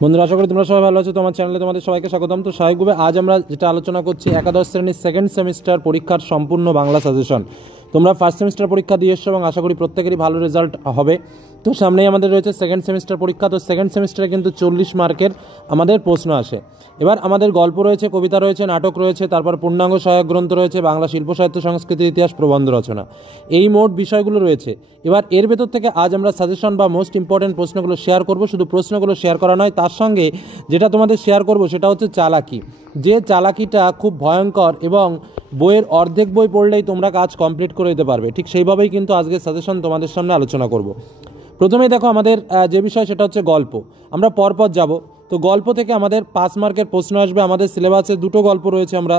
বন্ধুরা, আশা করি তোমরা সবাই ভালো আছো। তোমার চ্যানেলে তোমাদের সবাইকে স্বাগতম। তো স্বাভাবিকভাবে আজ আমরা যেটা আলোচনা করছি একাদশ শ্রেণীর সেকেন্ড সেমিস্টার পরীক্ষার সম্পূর্ণ বাংলা সাজেশন। তোমরা ফার্স্ট সেমিস্টার পরীক্ষা দিয়ে এসছো এবং আশা করি প্রত্যেকেরই ভালো রেজাল্ট হবে। তো সামনেই আমাদের রয়েছে সেকেন্ড সেমিস্টার পরীক্ষা। তো সেকেন্ড সেমিস্টারে কিন্তু 40 মার্কের আমাদের প্রশ্ন আসে। এবার আমাদের গল্প রয়েছে, কবিতা রয়েছে, নাটক রয়েছে, তারপর পূর্ণাঙ্গ সহায়ক গ্রন্থ রয়েছে, বাংলা শিল্প সাহিত্য সংস্কৃতি ইতিহাস, প্রবন্ধ রচনা, এই মোট বিষয়গুলো রয়েছে। এবার এর ভেতর থেকে আজ আমরা সাজেশন বা মোস্ট ইম্পর্টেন্ট প্রশ্নগুলো শেয়ার করব। শুধু প্রশ্নগুলো শেয়ার করা নয়, তার সঙ্গে যেটা তোমাদের শেয়ার করব সেটা হচ্ছে চালাকি। যে চালাকিটা খুব ভয়ঙ্কর এবং বইয়ের অর্ধেক বই পড়লেই তোমরা কাজ কমপ্লিট করে দিতে পারবে। ঠিক সেইভাবেই কিন্তু আজকের সাজেশন তোমাদের সামনে আলোচনা করব। প্রথমেই দেখো, আমাদের যে বিষয় সেটা হচ্ছে গল্প। আমরা পরপর যাব। তো গল্প থেকে আমাদের 5 মার্কের প্রশ্ন আসবে। আমাদের সিলেবাসে দুটো গল্প রয়েছে, আমরা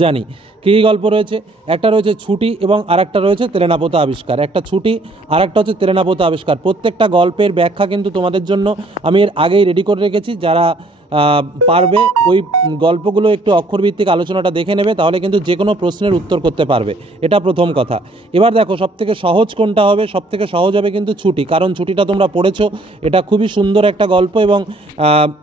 জানি কী গল্প রয়েছে। একটা রয়েছে ছুটি এবং আরেকটা রয়েছে তেলেনাপোতা আবিষ্কার। একটা ছুটি আর একটা হচ্ছে তেলেনাপোতা আবিষ্কার। প্রত্যেকটা গল্পের ব্যাখ্যা কিন্তু তোমাদের জন্য আমি এর আগেই রেডি করে রেখেছি। যারা পারবে ওই গল্পগুলো একটু অক্ষরভিত্তিক আলোচনাটা দেখে নেবে, তাহলে কিন্তু যে কোনো প্রশ্নের উত্তর করতে পারবে। এটা প্রথম কথা। এবার দেখো, সবথেকে সহজ কোনটা হবে? সবথেকে সহজ হবে কিন্তু ছুটি, কারণ ছুটিটা তোমরা পড়েছো। এটা খুবই সুন্দর একটা গল্প এবং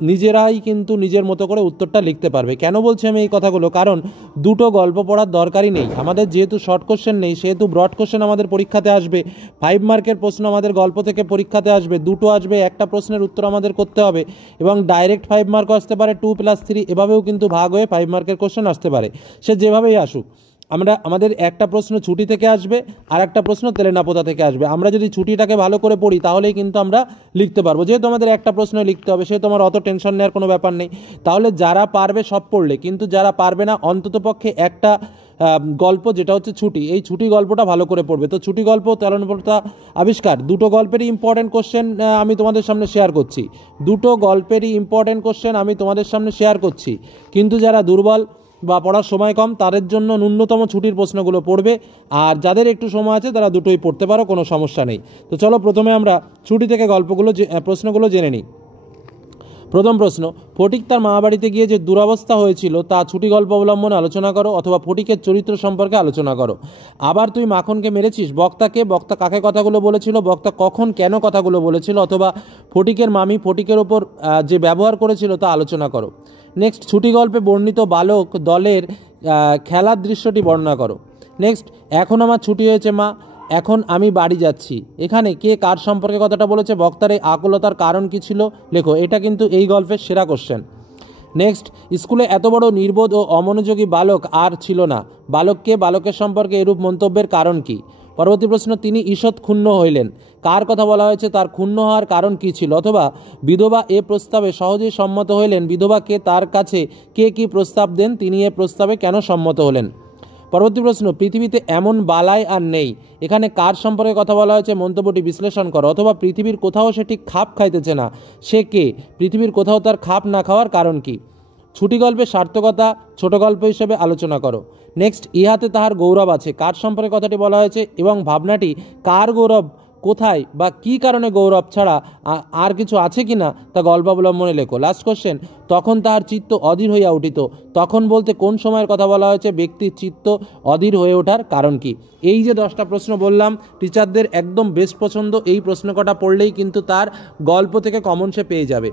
নিজেরাই কিন্তু নিজের মতো করে উত্তরটা লিখতে পারবে। কেন বলছি আমি এই কথাগুলো? কারণ দুটো গল্প পড়ার দরকারই নেই আমাদের। যেহেতু শর্ট কোশ্চেন নেই, সেহেতু ব্রড কোশ্চেন আমাদের পরীক্ষাতে আসবে। 5 মার্কের প্রশ্ন আমাদের গল্প থেকে পরীক্ষাতে আসবে। দুটো আসবে, একটা প্রশ্নের উত্তর আমাদের করতে হবে এবং ডাইরেক্ট 5 মার্কও আসতে পারে, 2+3 এভাবেও কিন্তু ভাগ হয়ে 5 মার্কের কোশ্চেন আসতে পারে। সে যেভাবেই আসুক, আমাদের একটা প্রশ্ন ছুটি থেকে আসবে আর একটা প্রশ্ন তেলেনাপোতা থেকে আসবে। আমরা যদি ছুটিটাকে ভালো করে পড়ি তাহলেই কিন্তু আমরা লিখতে পারবো। যেহেতু আমাদের একটা প্রশ্ন লিখতে হবে, সেহেতু আমার অত টেনশন নেওয়ার কোনো ব্যাপার নেই। তাহলে যারা পারবে সব পড়লে, কিন্তু যারা পারবে না অন্ততপক্ষে একটা গল্প, যেটা হচ্ছে ছুটি, এই ছুটি গল্পটা ভালো করে পড়বে। তো ছুটি গল্প, তেলেনাপোতা আবিষ্কার, দুটো গল্পেরই ইম্পর্টেন্ট কোশ্চেন আমি তোমাদের সামনে শেয়ার করছি। দুটো গল্পেরই ইম্পর্টেন্ট কোশ্চেন আমি তোমাদের সামনে শেয়ার করছি। কিন্তু যারা দুর্বল বা পড়ার সময় কম, তাদের জন্য ন্যূনতম ছুটির প্রশ্নগুলো পড়বে। আর যাদের একটু সময় আছে তারা দুটোই পড়তে পারো, কোনো সমস্যা নেই। তো চলো প্রথমে আমরা ছুটি থেকে প্রশ্নগুলো জেনে নিই। প্রথম প্রশ্ন, ফটিক তার মা বাড়িতে গিয়ে যে দুরবস্থা হয়েছিল তা ছুটি গল্প অবলম্বনে আলোচনা করো, অথবা ফটিকের চরিত্র সম্পর্কে আলোচনা করো। আবার তুই মাখনকে মেরেছিস। বক্তা কাকে কথাগুলো বলেছিল, বক্তা কখন কেন কথাগুলো বলেছিল, অথবা ফটিকের মামি ফটিকের ওপর যে ব্যবহার করেছিল তা আলোচনা করো। নেক্সট, ছুটি গল্পে বর্ণিত বালক দলের খেলার দৃশ্যটি বর্ণনা করো। নেক্সট, এখন আমার ছুটি হয়েছে মা, এখন আমি বাড়ি যাচ্ছি। এখানে কে কার সম্পর্কে কথাটা বলেছে, বক্তার এই আকুলতার কারণ কী ছিল, লেখো। এটা কিন্তু এই গল্পের সেরা কোশ্চেন। নেক্সট, স্কুলে এত বড় নির্বোধ ও অমনোযোগী বালক আর ছিল না। বালকের সম্পর্কে এরূপ মন্তব্যের কারণ কি? পরবর্তী প্রশ্ন, তিনি ঈষৎ ক্ষুণ্ণ হইলেন। কার কথা বলা হয়েছে, তার ক্ষুণ্ণ হওয়ার কারণ কী ছিল? অথবা বিধবা এ প্রস্তাবে সহজেই সম্মত হইলেন। বিধবাকে তার কাছে কে কি প্রস্তাব দেন, তিনি এ প্রস্তাবে কেন সম্মত হলেন? পরবর্তী প্রশ্ন, পৃথিবীতে এমন বালাই আর নেই। এখানে কার সম্পর্কে কথা বলা হয়েছে, মন্তব্যটি বিশ্লেষণ করো। অথবা পৃথিবীর কোথাও সে ঠিক খাপ খাইতেছে না, সে কে? পৃথিবীর কোথাও তার খাপ না খাওয়ার কারণ কি? ছুটি গল্পের সার্থকতা ছোট গল্প হিসেবে আলোচনা করো। নেক্সট, ইহাতে তাহার গৌরব আছে। কার সম্পর্কে কথাটি বলা হয়েছে এবং ভাবনাটি কার গৌরব, কোথায় বা কী কারণে গৌরব ছাড়া আর কিছু আছে কি না তা গল্প অবলম্বনে লেখো। লাস্ট কোশ্চেন, তখন তাহার চিত্ত অধীর হইয়া উঠিত। তখন বলতে কোন সময়ের কথা বলা হয়েছে, ব্যক্তির চিত্ত অধীর হয়ে ওঠার কারণ কি? এই যে 10টা প্রশ্ন বললাম, টিচারদের একদম বেস্ট পছন্দ। এই প্রশ্ন কটা পড়লেই কিন্তু তার গল্প থেকে কমন সে পেয়ে যাবে।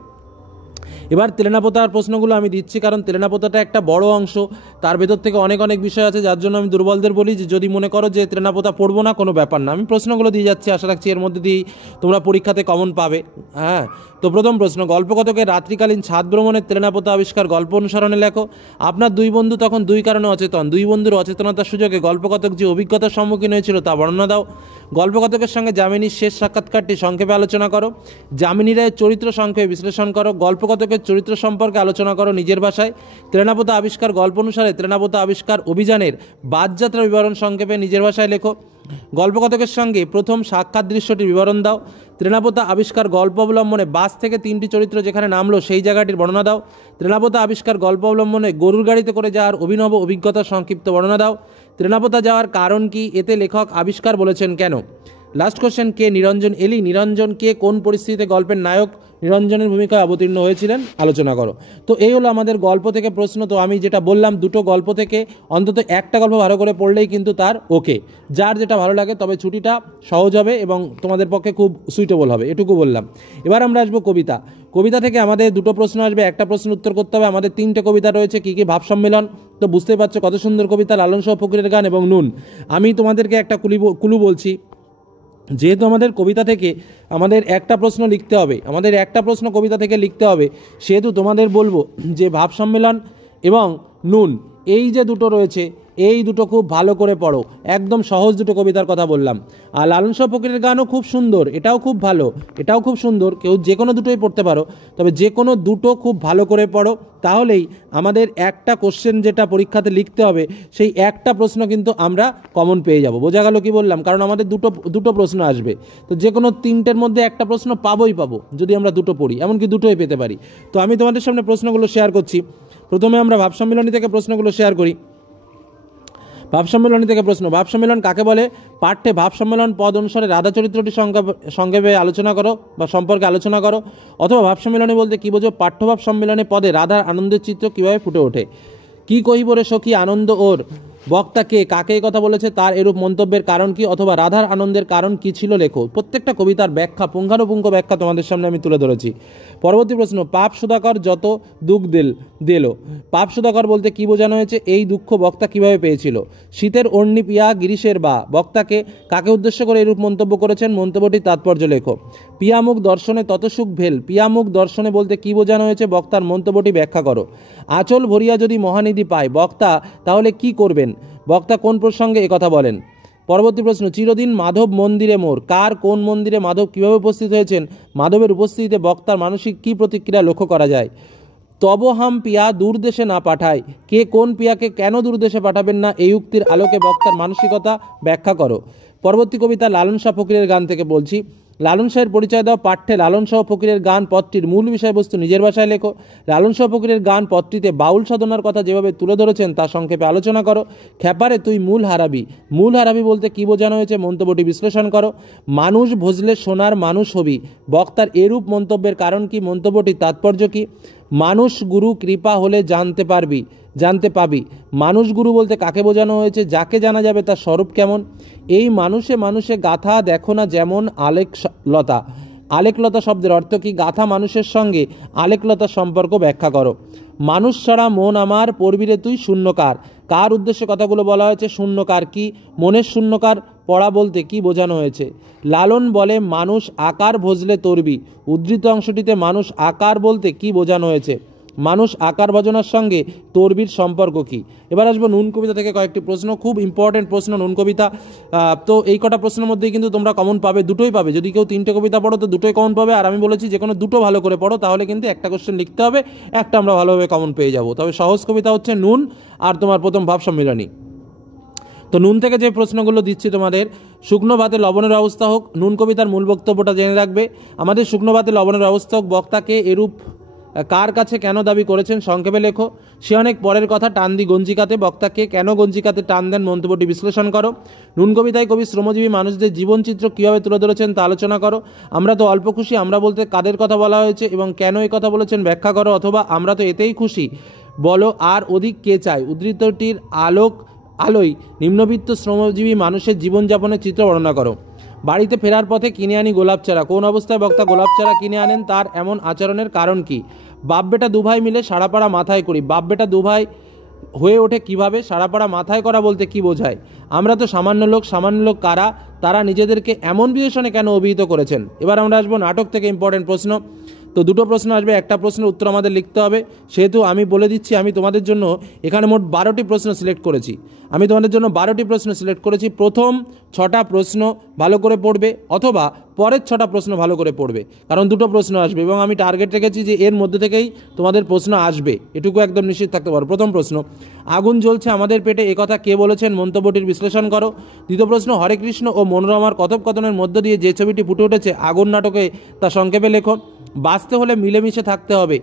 এবার তেলেনাপোতার প্রশ্নগুলো আমি দিচ্ছি, কারণ তেলেনাপোতাটা একটা বড় অংশ, তার ভেতর থেকে অনেক বিষয় আছে, যার জন্য আমি দুর্বলদের বলি যে যদি মনে করো যে তেলেনাপোতা পড়বো না, কোনো ব্যাপার না, আমি প্রশ্নগুলো দিয়ে যাচ্ছি। আশা রাখছি এর মধ্যে দিয়েই তোমরা পরীক্ষাতে কমন পাবে। হ্যাঁ, তো প্রথম প্রশ্ন, গল্পকথকের রাত্রিকালীন ছাদ ভ্রমণের তেলেনাপোতা আবিষ্কার গল্প অনুসরণে লেখো। আপনার দুই বন্ধু তখন দুই কারণে অচেতন। দুই বন্ধুর অচেতনতার সুযোগে গল্পকথক যে অভিজ্ঞতার সম্মুখীন হয়েছিল তা বর্ণনা দাও। গল্পকথকের সঙ্গে যামিনীর শেষ সাক্ষাৎকারটি সংক্ষেপে আলোচনা করো। যামিনী রায়ের চরিত্র সংক্ষেপে বিশ্লেষণ করো। গল্পকথকের চরিত্র সম্পর্কে আলোচনা করো নিজের ভাষায়। তেলেনাপোতা আবিষ্কার গল্প অনুসারে তেলেনাপোতা আবিষ্কার অভিযানের বাদযাত্রা বিবরণ সংক্ষেপে নিজের ভাষায় লেখো। গল্পকথকের সঙ্গে প্রথম সাক্ষাৎ দৃশ্যটির বিবরণ দাও। তেলেনাপোতা আবিষ্কার গল্প অবলম্বনে বাস থেকে 3টি চরিত্র যেখানে নামলো সেই জায়গাটির বর্ণনা দাও। তেলেনাপোতা আবিষ্কার গল্প অবলম্বনে গরুর গাড়িতে করে যাওয়ার অভিনব অভিজ্ঞতার সংক্ষিপ্ত বর্ণনা দাও। তেলেনাপোতা যাওয়ার কারণ কি, এতে লেখক আবিষ্কার বলেছেন কেন? লাস্ট কোশ্চেন, কে নিরঞ্জন এলি? নিরঞ্জন কে কোন পরিস্থিতিতে গল্পের নায়ক নিরঞ্জনের ভূমিকায় অবতীর্ণ হয়েছিলেন আলোচনা করো। তো এই হলো আমাদের গল্প থেকে প্রশ্ন। তো আমি যেটা বললাম, দুটো গল্প থেকে অন্তত একটা গল্প ভালো করে পড়লেই কিন্তু তার ওকে, যার যেটা ভালো লাগে। তবে ছুটিটা সহজ হবে এবং তোমাদের পক্ষে খুব সুইটেবল হবে, এটুকু বললাম। এবার আমরা আসবো কবিতা। কবিতা থেকে আমাদের দুটো প্রশ্ন আসবে, একটা প্রশ্ন উত্তর করতে হবে। আমাদের তিনটে কবিতা রয়েছে, কী কী? ভাব সম্মেলন, তো বুঝতেই পারছো কত সুন্দর কবিতা, লালন সহ ফকিরের গান এবং নুন। আমি তোমাদেরকে একটা কুলু বলছি, যেহেতু আমাদের কবিতা থেকে আমাদের একটা প্রশ্ন লিখতে হবে, আমাদের একটা প্রশ্ন কবিতা থেকে লিখতে হবে, সেহেতু তোমাদের বলবো যে ভাব সম্মেলন এবং নুন এই যে দুটো রয়েছে, এই দুটো খুব ভালো করে পড়ো। একদম সহজ দুটো কবিতার কথা বললাম। আর লালন সহ ফকিরের গানও খুব সুন্দর, এটাও খুব ভালো, এটাও খুব সুন্দর। কেউ যে কোনো দুটোই পড়তে পারো, তবে যে কোনো দুটো খুব ভালো করে পড়ো, তাহলেই আমাদের একটা কোশ্চেন যেটা পরীক্ষাতে লিখতে হবে, সেই একটা প্রশ্ন কিন্তু আমরা কমন পেয়ে যাব। বোঝা গেল কি বললাম? কারণ আমাদের দুটো প্রশ্ন আসবে, তো যে কোনো তিনটের মধ্যে একটা প্রশ্ন পাবো যদি আমরা দুটো পড়ি, এমনকি দুটোই পেতে পারি। তো আমি তোমাদের সামনে প্রশ্নগুলো শেয়ার করছি। প্রথমে আমরা ভাব সম্মেলনী থেকে প্রশ্নগুলো শেয়ার করি। ভাব সম্মেলনী থেকে প্রশ্ন, ভাব সম্মেলন কাকে বলে? পাঠ্যে ভাব সম্মেলন পদ অনুসারে রাধা চরিত্রটি সংক্ষেপে আলোচনা করো বা সম্পর্কে আলোচনা করো। অথবা ভাব সম্মেলনী বলতে কি বোঝো? পাঠ্যভাব সম্মেলনে পদে রাধার আনন্দের চিত্র কিভাবে ফুটে ওঠে। কি কহিব রে সখী আনন্দ ওর, বক্তা কে, কাকে এই কথা বলেছে, তার এরূপ মন্তব্যের কারণ কি, অথবা রাধার আনন্দের কারণ কি ছিল লেখো। প্রত্যেকটা কবিতার ব্যাখ্যা, পুঙ্খানুপুঙ্খ ব্যাখ্যা তোমাদের সামনে আমি তুলে ধরেছি। পরবর্তী প্রশ্ন, পাপ সুধাকর যত দুঃখ দিল, পাপ সুধাকর বলতে কি বোঝানো হয়েছে? এই দুঃখ বক্তা কিভাবে পেয়েছিল। শীতের অর্ণি পিয়া গিরিশের বা, বক্তাকে কাকে উদ্দেশ্য করে এরূপ মন্তব্য করেছেন, মন্তব্যটির তাৎপর্য লেখো। পিয়ামুখ দর্শনে তত সুখ ভেল, পিয়ামুখ দর্শনে বলতে কি বোঝানো হয়েছে, বক্তার মন্তব্যটি ব্যাখ্যা করো। আঁচল ভরিয়া যদি মহানিধি পায়, বক্তা তাহলে কি করবেন, বক্তা কোন প্রসঙ্গে একথা বলেন। পরবর্তী প্রশ্ন, চিরদিন মাধব মন্দিরে মোর, কার কোন মন্দিরে মাধব কিভাবে উপস্থিত হয়েছেন, মাধবের উপস্থিতিতে বক্তার মানসিক কি প্রতিক্রিয়া লক্ষ্য করা যায়। তব হাম পিয়া দূরদেশে না পাঠায়, কে কোন পিয়াকে কেন দূরদেশে পাঠাবেন না, এই উক্তির আলোকে বক্তার মানসিকতা ব্যাখ্যা করো। পরবর্তী কবিতা লালন শাহ ফকিরের গান থেকে বলছি। লালন শাহের পরিচয় দাও। পাঠ্যে লালন শাহ ফকিরের গান পদটির মূল বিষয়বস্তু নিজের ভাষায় লেখো। লালন শাহ ফকিরের গান পদটিতে বাউল সাধনার কথা যেভাবে তুলে ধরেছেন তা সংক্ষেপে আলোচনা করো। খেপারে তুই মূল হারাবি, মূল হারাবি বলতে কি বোঝানো হয়েছে, মন্তব্যটি বিশ্লেষণ করো। মানুষ ভজলে সোনার মানুষ হবি, বক্তার এরূপ মন্তব্যের কারণ কি, মন্তব্যটির তাৎপর্য কি। মানুষ গুরু কৃপা হলে জানতে পাবি, মানুষ গুরু বলতে কাকে বোঝানো হয়েছে, যাকে জানা যাবে তার স্বরূপ কেমন। এই মানুষে গাথা দেখো না যেমন আলেকলতা, আলেকলতা শব্দের অর্থ কি, গাথা মানুষের সঙ্গে আলেকলতার সম্পর্ক ব্যাখ্যা করো। মানুষ ছাড়া মন আমার পড়বিরে তুই শূন্যকার, কার উদ্দেশ্যে কথাগুলো বলা হয়েছে, শূন্যকার কি, মনের শূন্যকার পড়া বলতে কি বোঝানো হয়েছে। লালন বলে মানুষ আকার ভজলে তরবি, উদ্ধৃত অংশটিতে মানুষ আকার বলতে কি বোঝানো হয়েছে, মানুষ আকার ভজনার সঙ্গে তরবির সম্পর্ক কি। এবার আসবো নুন কবিতা থেকে কয়েকটি প্রশ্ন, খুব ইম্পর্টেন্ট প্রশ্ন নুন কবিতা। তো এই কটা প্রশ্নের মধ্যেই কিন্তু তোমরা কমন পাবে, দুটোই পাবে। যদি কেউ তিনটে কবিতা পড়ো তো দুটোই কমন পাবে, আর আমি বলেছি যে কোনো দুটো ভালো করে পড়ো, তাহলে কিন্তু একটা কোশ্চেন লিখতে হবে, একটা আমরা ভালোভাবে কমন পেয়ে যাব। তবে সহজ কবিতা হচ্ছে নুন আর তোমার প্রথম ভাব সম্মিলনী। তো নুন থেকে যে প্রশ্নগুলো দিচ্ছি তোমাদের, শুকনো ভাতে লবণের অবস্থা হোক, নুন কবিতার মূল বক্তব্যটা জেনে রাখবে। আমাদের শুকনো ভাতে লবণের অবস্থা হোক, বক্তাকে এরূপ কার কাছে কেন দাবি করেছেন সংক্ষেপে লেখো। সে অনেক পরের কথা, টান দি গঞ্জিকাতে, বক্তাকে কেন গঞ্জিকাতে টান দেন, মন্তব্যটি বিশ্লেষণ করো। নুন কবিতায় কবি শ্রমজীবী মানুষদের জীবনচিত্র কীভাবে তুলে ধরেছেন তা আলোচনা করো। আমরা তো অল্প খুশি, আমরা বলতে কাদের কথা বলা হয়েছে এবং কেন এই কথা বলেছেন ব্যাখ্যা করো। অথবা আমরা তো এতেই খুশি, বলো আর অধিক কে চায়। উদ্ধৃতটির আলোয় নিম্নবিত্ত শ্রমজীবী মানুষের জীবনযাপনের চিত্র বর্ণনা করো। বাড়িতে ফেরার পথে কিনে আনি গোলাপ চারা, কোন অবস্থায় বক্তা গোলাপ চারা কিনে আনেন, তার এমন আচরণের কারণ কি। বাপ বেটা দুভাই মিলে সারাপাড়া মাথায় করি, বাপ বেটা দুভাই হয়ে ওঠে কিভাবে, সারাপাড়া মাথায় করা বলতে কি বোঝায়। আমরা তো সামান্য লোক কারা, তারা নিজেদেরকে এমন বিশেষণে কেন অভিহিত করেছেন। এবার আমরা আসবো নাটক থেকে ইম্পর্টেন্ট প্রশ্ন। তো দুটো প্রশ্ন আসবে, একটা প্রশ্নের উত্তর আমাদের লিখতে হবে। সেহেতু আমি বলে দিচ্ছি, আমি তোমাদের জন্য এখানে মোট 12টি প্রশ্ন সিলেক্ট করেছি। প্রথম 6টা প্রশ্ন ভালো করে পড়বে, অথবা পরের 6টা প্রশ্ন ভালো করে পড়বে, কারণ দুটো প্রশ্ন আসবে এবং আমি টার্গেট রেখেছি যে এর মধ্যে থেকেই তোমাদের প্রশ্ন আসবে, এটুকু একদম নিশ্চিত থাকতে পারো। প্রথম প্রশ্ন, আগুন জ্বলছে আমাদের পেটে, একথা কে বলেছেন, মন্তব্যটির বিশ্লেষণ করো। দ্বিতীয় প্রশ্ন, হরে কৃষ্ণ ও মনোরমার কথোপকথনের মধ্য দিয়ে যে ছবিটি ফুটে উঠেছে আগুন নাটকে, তা সংক্ষেপে লেখো। বাঁচতে হলে মিলেমিশে থাকতে হবে,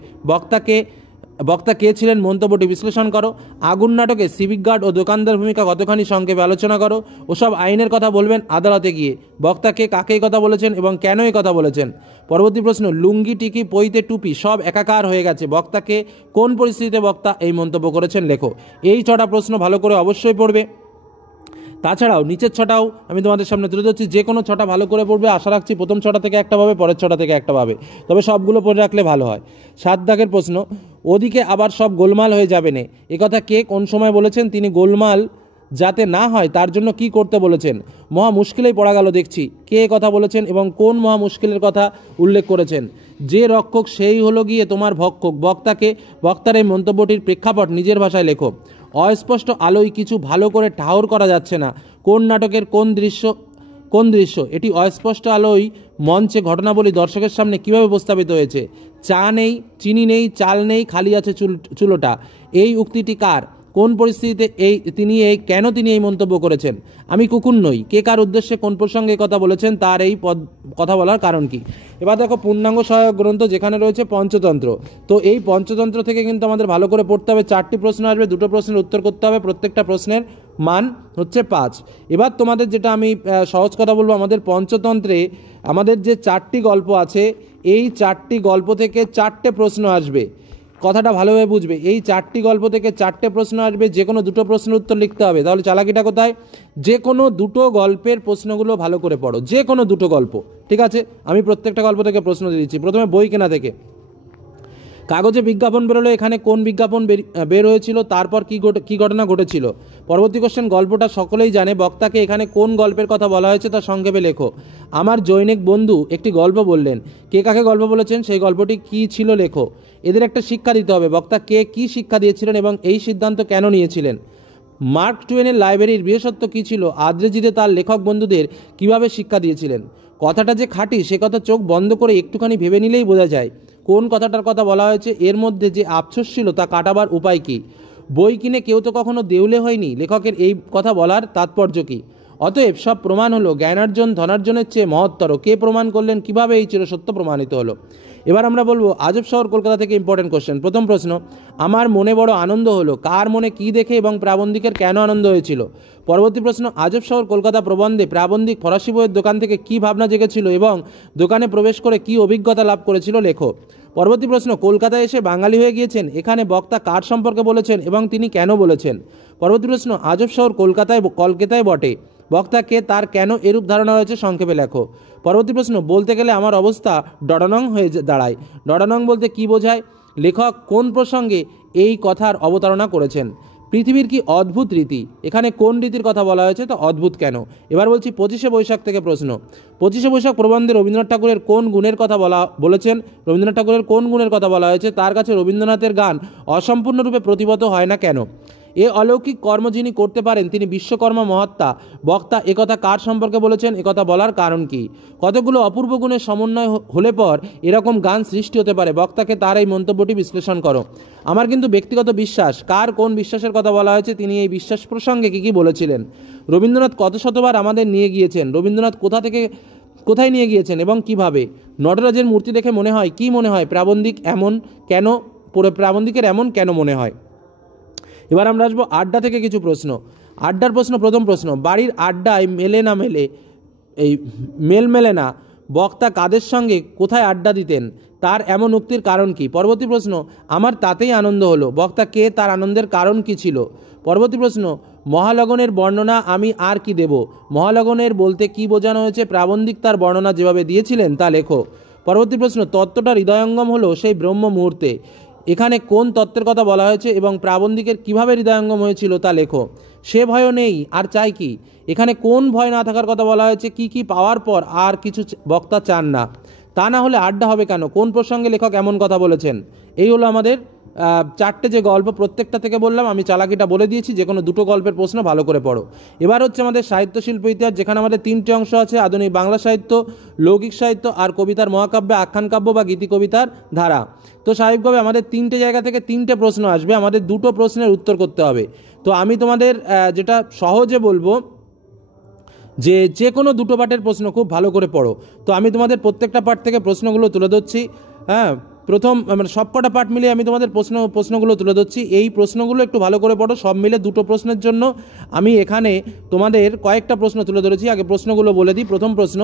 বক্তা কে ছিলেন, মন্তব্যটি বিশ্লেষণ করো। আগুন নাটকে সিভিক গার্ড ও দোকানদার ভূমিকা কতখানি সংক্ষেপে আলোচনা করো। ওসব আইনের কথা বলবেন আদালতে গিয়ে, বক্তাকে কাকে কথা বলেছেন এবং কেন এই কথা বলেছেন। পরবর্তী প্রশ্ন, লুঙ্গি টিকি পইতে টুপি সব একাকার হয়ে গেছে, বক্তাকে কোন পরিস্থিতিতে বক্তা এই মন্তব্য করেছেন লেখো। এই 6টা প্রশ্ন ভালো করে অবশ্যই পড়বে। তাছাড়াও নিচের ছটাও আমি তোমাদের সামনে তুলে ধরছি, যে কোনো ছটা ভালো করে পড়বে, আশা রাখছি প্রথম ছটা থেকে একটা পাবে, পরের ছটা থেকে একটা পাবে, তবে সবগুলো পড়ে রাখলে ভালো হয়। 7 দাগের প্রশ্ন, ওদিকে আবার সব গোলমাল হয়ে যাবে না, একথা কে কোন সময় বলেছেন? তিনি গোলমাল যাতে না হয় তার জন্য কি করতে বলেছেন? মহা মুশকিলেই পড়া গেল দেখছি, কে কথা বলেছেন এবং কোন মহা মুশকিলের কথা উল্লেখ করেছেন? যে রক্ষক সেই হলো গিয়ে তোমার ভক্ষক। বক্তার এই মন্তব্যটির প্রেক্ষাপট নিজের ভাষায় লেখো। অস্পষ্ট আলোয় কিছু ভালো করে ঠাউর করা যাচ্ছে না, কোন নাটকের কোন দৃশ্য এটি অস্পষ্ট আলোয় মঞ্চে ঘটনাবলী দর্শকের সামনে কিভাবে উপস্থাপিত হয়েছে? চা নেই, চিনি নেই, চাল নেই, খালি আছে চুলোটা। এই উক্তিটি কার? কোন পরিস্থিতিতে কেন তিনি এই মন্তব্য করেছেন? আমি কুকুর নই, কে কার উদ্দেশ্যে কোন প্রসঙ্গে কথা বলেছেন, তার এই কথা বলার কারণ কি? এবার দেখো পূর্ণাঙ্গ সহায়ক গ্রন্থ যেখানে রয়েছে পঞ্চতন্ত্র। তো এই পঞ্চতন্ত্র থেকে কিন্তু আমাদের ভালো করে পড়তে হবে। 4টি প্রশ্ন আসবে, 2টো প্রশ্নের উত্তর করতে হবে, প্রত্যেকটা প্রশ্নের মান হচ্ছে 5। এবার তোমাদের যেটা আমি সহজ কথা বলবো, আমাদের পঞ্চতন্ত্রে আমাদের যে 4টি গল্প আছে, এই 4টি গল্প থেকে 4টে প্রশ্ন আসবে। কথাটা ভালোভাবে বুঝবে, এই 4টি গল্প থেকে 4টে প্রশ্ন আসবে, যে কোনো 2টো প্রশ্নের উত্তর লিখতে হবে। তাহলে চালাকিটা কোথায়? যে কোনো 2টো গল্পের প্রশ্নগুলো ভালো করে পড়ো, যে কোনো 2টো গল্প, ঠিক আছে? আমি প্রত্যেকটা গল্প থেকে প্রশ্ন দিয়ে দিচ্ছি। প্রথমে বই কেনা থেকে, কাগজে বিজ্ঞাপন বেরোলো, এখানে কোন বিজ্ঞাপন বের হয়েছিল, তারপর কি ঘটনা ঘটেছিল? পরবর্তী কোশ্চেন, গল্পটা সকলেই জানে, বক্তাকে এখানে কোন গল্পের কথা বলা হয়েছে তা সংক্ষেপে লেখো। আমার জৈনিক বন্ধু একটি গল্প বললেন, কে কাকে গল্প বলেছেন, সেই গল্পটি কি ছিল লেখো। এদের একটা শিক্ষা দিতে হবে, বক্তা কে কি শিক্ষা দিয়েছিলেন এবং এই সিদ্ধান্ত কেন নিয়েছিলেন। মার্ক টুয়েনের লাইব্রেরির বিশেষত্ব কী ছিল, আদ্রেজিদে তার লেখক বন্ধুদের কিভাবে শিক্ষা দিয়েছিলেন। কথাটা যে খাঁটি সে কথা চোখ বন্ধ করে একটুখানি ভেবে নিলেই বোঝা যায়। কোন কথাটার কথা বলা হয়েছে, এর মধ্যে যে আফসোস ছিল তা কাটাবার উপায় কী। বই কিনে কেউ তো কখনো দেউলে হয়নি, লেখকের এই কথা বলার তাৎপর্য কী। অতএব সব প্রমাণ হলো জ্ঞানার্জন ধনার্জনের চেয়ে মহত্তর, কে প্রমাণ করলেন, কিভাবে এই চিরসত্য প্রমাণিত হলো। এবার আমরা বলবো আজব শহর কলকাতা থেকে ইম্পর্টেন্ট কোশ্চেন। প্রথম প্রশ্ন, আমার মনে বড় আনন্দ হলো, কার মনে কি দেখে এবং প্রাবন্ধিকের কেন আনন্দ হয়েছিল। পরবর্তী প্রশ্ন, আজব শহর কলকাতা প্রবন্ধে প্রাবন্ধিক ফরাসি বইয়ের দোকান থেকে কি ভাবনা জেগেছিল এবং দোকানে প্রবেশ করে কি অভিজ্ঞতা লাভ করেছিল লেখো। পরবর্তী প্রশ্ন, কলকাতায় এসে বাঙালি হয়ে গিয়েছেন, এখানে বক্তা কার সম্পর্কে বলেছেন এবং তিনি কেন বলেছেন। পরবর্তী প্রশ্ন, আজব শহর কলকাতায় বটে, বক্তাকে তার কেন এরূপ ধারণা হয়েছে সংক্ষেপে লেখো। পরবর্তী প্রশ্ন, বলতে গেলে আমার অবস্থা ডডানং হয়ে দাঁড়ায়, ডডানং বলতে কি বোঝায়, লেখক কোন প্রসঙ্গে এই কথার অবতারণা করেছেন। পৃথিবীর কি অদ্ভুত রীতি, এখানে কোন রীতির কথা বলা হয়েছে, তা অদ্ভুত কেন। এবার বলছি 25শে বৈশাখ থেকে প্রশ্ন। 25শে বৈশাখ প্রবন্ধে রবীন্দ্রনাথ ঠাকুরের কোন গুণের কথা বলেছেন, রবীন্দ্রনাথ ঠাকুরের কোন গুণের কথা বলা হয়েছে, তার কাছে রবীন্দ্রনাথের গান অসম্পূর্ণরূপে প্রতিভূত হয় না কেন। এ অলৌকিক কর্ম যিনি করতে পারেন তিনি বিশ্বকর্মা মহাত্মা, বক্তা একথা কার সম্পর্কে বলেছেন, একথা বলার কারণ কি। কতগুলো অপূর্ব গুণের সমন্বয় হলে পর এরকম গান সৃষ্টি হতে পারে, বক্তাকে তার এই মন্তব্যটি বিশ্লেষণ করো। আমার কিন্তু ব্যক্তিগত বিশ্বাস, কার কোন বিশ্বাসের কথা বলা হয়েছে, তিনি এই বিশ্বাস প্রসঙ্গে কী কী বলেছিলেন। রবীন্দ্রনাথ কত শতবার আমাদের নিয়ে গিয়েছেন, রবীন্দ্রনাথ কোথায় নিয়ে গিয়েছেন এবং কিভাবে। নটরাজের মূর্তি দেখে মনে হয় কি মনে হয়, প্রাবন্ধিকের এমন কেন মনে হয়। এবার আমরা আসবো আড্ডা থেকে কিছু প্রশ্ন। আড্ডার প্রশ্ন, প্রথম প্রশ্ন, বাড়ির আড্ডায় মেলে না, বক্তা কাদের সঙ্গে কোথায় আড্ডা দিতেন, তার এমন উক্তির কারণ কি। পরবর্তী প্রশ্ন, আমার তাতেই আনন্দ হলো, বক্তা কে, তার আনন্দের কারণ কি ছিল। পরবর্তী প্রশ্ন, মহালগনের বর্ণনা আমি আর কি দেব, মহালগনের বলতে কি বোঝানো হয়েছে, প্রাবন্ধিক তার বর্ণনা যেভাবে দিয়েছিলেন তা লেখো। পরবর্তী প্রশ্ন, তত্ত্বটা হৃদয়ঙ্গম হলো সেই ব্রহ্ম মুহূর্তে, এখানে কোন তত্ত্বের কথা বলা হয়েছে এবং প্রাবন্ধিকের কিভাবে হৃদয়ঙ্গম হয়েছিল তা লেখো। সে ভয়ও নেই আর চাই কি, এখানে কোন ভয় না থাকার কথা বলা হয়েছে, কি কি পাওয়ার পর আর কিছু বক্তা চান না, তা না হলে আড্ডা হবে কেন, কোন প্রসঙ্গে লেখক এমন কথা বলেছেন। এই হলো আমাদের 4টে যে গল্প, প্রত্যেকটা থেকে বললাম, আমি চালাকিটা বলে দিয়েছি, যে কোনো 2টো গল্পের প্রশ্ন ভালো করে পড়ো। এবার হচ্ছে আমাদের সাহিত্য শিল্প ইতিহাস, যেখানে আমাদের 3টে অংশ আছে, আধুনিক বাংলা সাহিত্য, লৌকিক সাহিত্য আর কবিতার মহাকাব্য, আখ্যান কাব্য বা গীতি কবিতার ধারা। তো স্বাভাবিকভাবে আমাদের 3টে জায়গা থেকে 3টে প্রশ্ন আসবে, আমাদের 2টো প্রশ্নের উত্তর করতে হবে। তো আমি তোমাদের যেটা সহজে বলবো, যে কোনো 2টো পার্টের প্রশ্ন খুব ভালো করে পড়ো। তো আমি তোমাদের প্রত্যেকটা পার্ট থেকে প্রশ্নগুলো তুলে ধরছি। হ্যাঁ, প্রথম মানে সবকটা পার্ট মিলিয়ে আমি তোমাদের প্রশ্নগুলো তুলে ধরছি। এই প্রশ্নগুলো একটু ভালো করে পড়ো। সব মিলে দুটো প্রশ্নের জন্য আমি এখানে তোমাদের কয়েকটা প্রশ্ন তুলে ধরেছি। আগে প্রশ্নগুলো বলে দিই। প্রথম প্রশ্ন,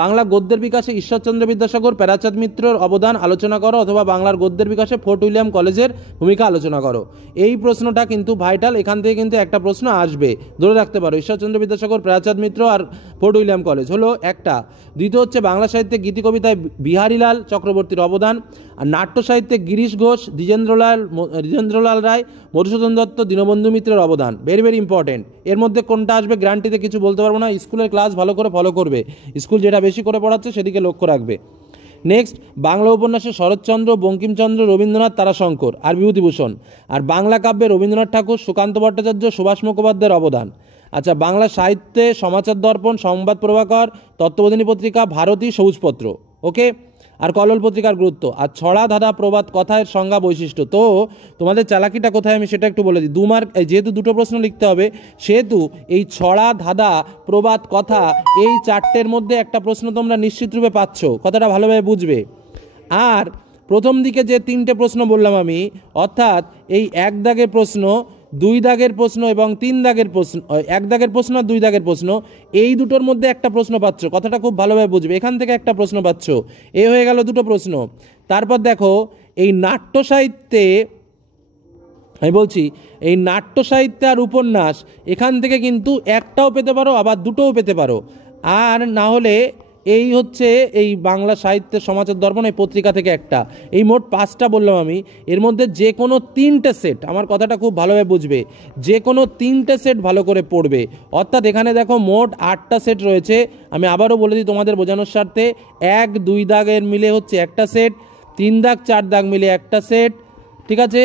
বাংলা গদ্যের বিকাশে ঈশ্বরচন্দ্র বিদ্যাসাগর, প্যারাচাঁদ মিত্রর অবদান আলোচনা করো, অথবা বাংলার গদ্যের বিকাশে ফোর্ট উইলিয়াম কলেজের ভূমিকা আলোচনা করো। এই প্রশ্নটা কিন্তু ভাইটাল, এখান থেকে কিন্তু একটা প্রশ্ন আসবে, ধরে রাখতে পারো। ঈশ্বরচন্দ্র বিদ্যাসাগর, প্যারাচাঁদ মিত্র আর ফোর্ট উইলিয়াম কলেজ হলো একটা। দ্বিতীয় হচ্ছে বাংলা সাহিত্যে গীতি কবিতায় বিহারীলাল চক্রবর্তীর অবদান, আর নাট্য সাহিত্যে গিরিশ ঘোষ, দ্বিজেন্দ্রলাল রায়, মধুসূদন দত্ত, দীনবন্ধু মিত্রের অবদান। Very very important. এর মধ্যে কোনটা আসবে গ্যারান্টিতে কিছু বলতে পারবো না। স্কুলের ক্লাস ভালো করে ফলো করবে, স্কুল যেটা বেশি করে পড়াচ্ছে সেদিকে লক্ষ্য রাখবে। নেক্সট, বাংলা উপন্যাসে শরৎচন্দ্র, বঙ্কিমচন্দ্র, রবীন্দ্রনাথ, তারাশঙ্কর আর বিভূতিভূষণ। আর বাংলা কাব্যে রবীন্দ্রনাথ ঠাকুর, সুকান্ত ভট্টাচার্য, সুভাষ মুখোপাধ্যায়ের অবদান। আচ্ছা, বাংলা সাহিত্যে সমাচার দর্পণ, সংবাদ প্রভাকর, তত্ত্ববোধিনী পত্রিকা, ভারতী, সবুজপত্র। ওকে, আর কলল পত্রিকার গুরুত্ব। আর ছড়া, ধাঁধা, প্রবাদ, কথার সংজ্ঞা, বৈশিষ্ট্য। তো তোমাদের চালাকিটা কোথায় আমি সেটা একটু বলে দিই। 2 মার্ক, যেহেতু দুটো প্রশ্ন লিখতে হবে সেহেতু এই ছড়া, ধাঁধা, প্রবাদ, কথা, এই 4টের মধ্যে একটা প্রশ্ন তোমরা নিশ্চিত রূপে পাচ্ছ, কথাটা ভালোভাবে বুঝবে। আর প্রথম দিকে যে 3টে প্রশ্ন বললাম আমি, অর্থাৎ এই 1 দাগের প্রশ্ন, 2 দাগের প্রশ্ন এবং 3 দাগের প্রশ্ন, 1 দাগের প্রশ্ন আর 2 দাগের প্রশ্ন, এই দুটোর মধ্যে একটা প্রশ্ন পাচ্ছ, কথাটা খুব ভালোভাবে বুঝবে। এখান থেকে একটা প্রশ্ন পাচ্ছ, এ হয়ে গেল দুটো প্রশ্ন। তারপর দেখো, এই নাট্য সাহিত্যে, আমি বলছি এই নাট্য সাহিত্য আর উপন্যাস, এখান থেকে কিন্তু একটাও পেতে পারো, আবার দুটোও পেতে পারো। আর না হলে এই হচ্ছে এই বাংলা সাহিত্যের সমাচার দর্পণ, এই পত্রিকা থেকে একটা। এই মোট 5টা বললাম আমি, এর মধ্যে যে কোনো 3টে সেট, আমার কথাটা খুব ভালোভাবে বুঝবে, যে কোনো 3টে সেট ভালো করে পড়বে। অর্থাৎ এখানে দেখো মোট 8টা সেট রয়েছে। আমি আবারও বলে দিই তোমাদের বোঝানোর স্বার্থে, 1, 2 দাগের মিলে হচ্ছে একটা সেট, 3 দাগ 4 দাগ মিলে একটা সেট, ঠিক আছে,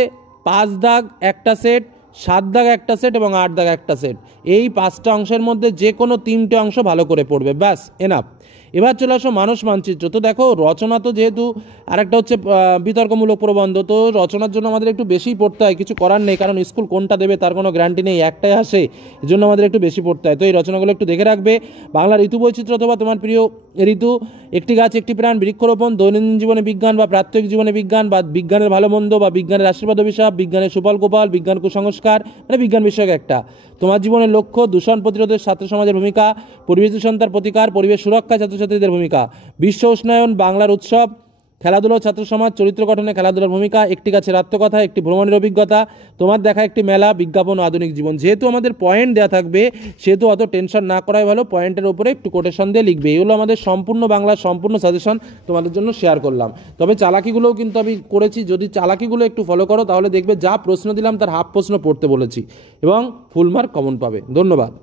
5 দাগ একটা সেট, 7 দাগ একটা সেট এবং 8 দাগ একটা সেট। এই 5টা অংশের মধ্যে যে কোনো 3টে অংশ ভালো করে পড়বে, ব্যাস এনাফ। এবার চলে আসো মানস মানচিত্র। তো দেখো, রচনা তো যেহেতু, আরেকটা হচ্ছে বিতর্কমূলক প্রবন্ধ, তো রচনার জন্য আমাদের একটু বেশি পড়তে হয়, কিছু করার নেই, কারণ স্কুল কোনটা দেবে তার কোনো গ্যারান্টি নেই, একটাই আসে, এর জন্য আমাদের একটু বেশি পড়তে হয়। তো এই রচনাগুলো একটু দেখে রাখবে। বাংলা ঋতু বৈচিত্র্য অথবা তোমার প্রিয় ঋতু, একটি গাছ একটি প্রাণ, বৃক্ষরোপণ, দৈনন্দিন জীবনে বিজ্ঞান বা প্রাত্যহিক জীবনে বিজ্ঞান, বা বিজ্ঞানের ভালো মন্দ বা বিজ্ঞানের আশীর্বাদ অভিশাপ, বিজ্ঞানের সুফল গোপাল, বিজ্ঞান কুসংস্কার, মানে বিজ্ঞান বিষয়ক একটা। তোমার জীবনের লক্ষ্য, দূষণ প্রতিরোধে ছাত্র সমাজের ভূমিকা, পরিবেশ দূষণ তার প্রতিকার, পরিবেশ সুরক্ষায় ছাত্রছাত্রীদের ভূমিকা, বিশ্ব উষ্ণায়ন, বাংলার উৎসব, খেলাধুলো, ছাত্র সমাজ, চরিত্র গঠনে খেলাধুলার ভূমিকা, একটি গাছের আত্মকথা, একটি ভ্রমণের অভিজ্ঞতা, তোমার দেখা একটি মেলা, বিজ্ঞাপন ও আধুনিক জীবন। যেহেতু আমাদের পয়েন্ট দেওয়া থাকবে সেহেতু অত টেনশন না করাই ভালো, পয়েন্টের উপরে একটু কোটেশন দিয়ে লিখবে। এই হলো আমাদের সম্পূর্ণ বাংলার সম্পূর্ণ সাজেশন তোমাদের জন্য শেয়ার করলাম। তবে চালাকিগুলোও কিন্তু আমি করেছি, যদি চালাকিগুলো একটু ফলো করো তাহলে দেখবে যা প্রশ্ন দিলাম তার হাফ প্রশ্ন পড়তে বলেছি এবং ফুল মার্ক কমন পাবে। ধন্যবাদ।